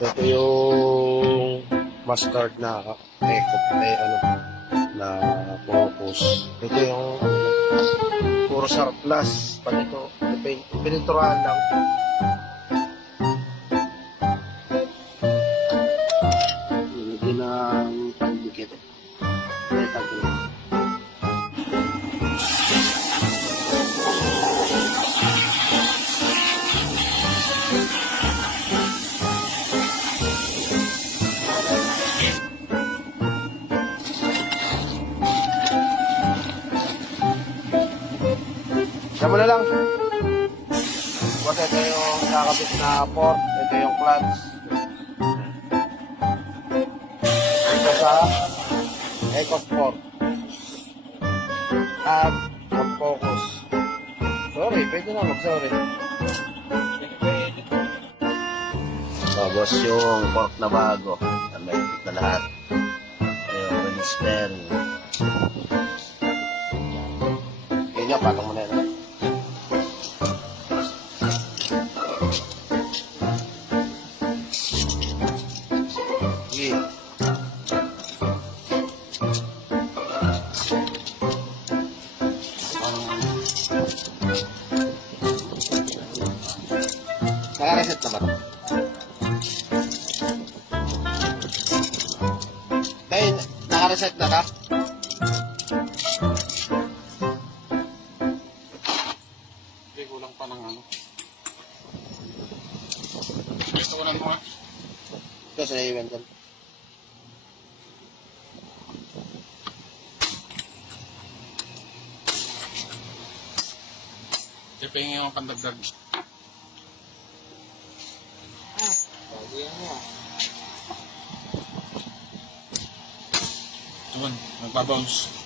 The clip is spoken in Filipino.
Ito yung mustard na na focus. Ito yung puro surplus. Pag ito, pininturahan lang. Lagyan ng pagdikit. Siya mo na lang. Kasi ito yung nakakabit na port. Ito yung clutch. Ito sa EcoSport. At mag-focus. Sorry, pwede na mag-sorry. Tapos yung port na bago. May na lahat. Yung release pen. Yun nga, patong mo na yun. Naka-reset na ba ito? Dahil, naka-reset na ka? Hindi, kulang pa ng ano. Ito ko lang mga. Ito sa event dyan. Ito yung pandagdag. Yun, nagbabounce.